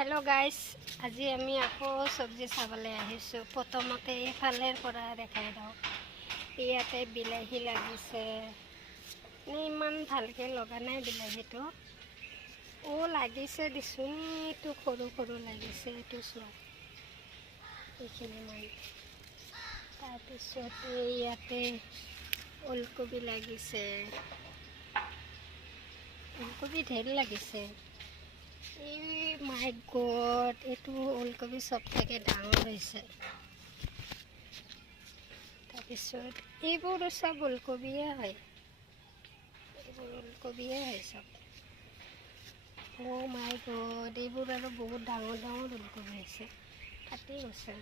Hello guys, आज आमी आको सब्जी चाबले आहिसु। प्रथमते एफालेर परा देखाई दाओ। इयाते बिलाही लागिसे, इमान भालके लगा नाइ बिलाहीटो। ओ लागिसे दिसुन, एटु खरु खरु लागिसे, एटु चोवा। एखिनि मान। तारपिछते इयाते ओलकबि लागिसे। ओलकबि ढेर लागिसे। माय गॉड, एटु ओलकबि सबथेके डाঙर হৈছে। তাৰপিছত এইবোৰ সব ওলকবিয়ে হয়। এইবোৰ ওলকবিয়ে হয় সব। ও মাই গড, এইবোৰ আৰু বহুত ডাঙৰ ডাঙৰ ওলকবি আছে। কাটি গৈছে।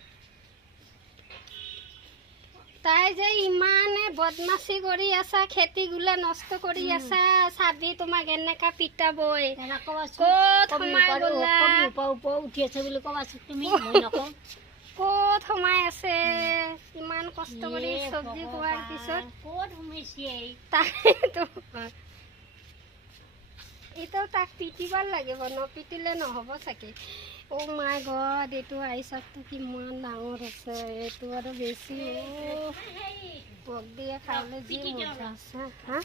তাই যে ইমানে বদমাছি কৰি আছা, খেতিগুলা নষ্ট কৰি আছা, চাবি তোমাক এনেকা পিটাবই। ক'ত সোমাই গ'লা? উঠি আছে বুলি ক'বাচোন তুমি, ক'ত সোমাই আছে? ইমান কষ্ট কৰি চব্জি খোৱাৰ পিছত ক'ত সোমাইছে? তাইতো এইটো তাক পিটিব লাগিব, নপিটিলে নহ'ব চাগে। অ' মাই গড, এইটো আইচাকটো কিমান ডাঙৰ আছে। এইটো আৰু বেছি পক দিয়ে খালে যি মজা আছে। হা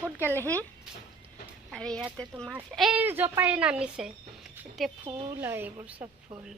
ক'ত গ'লে হে? আৰু ইয়াতে তোমাৰ এই জপাই নামিছে। এতিয়া ফুল হয়, এইবোৰ চব ফুল।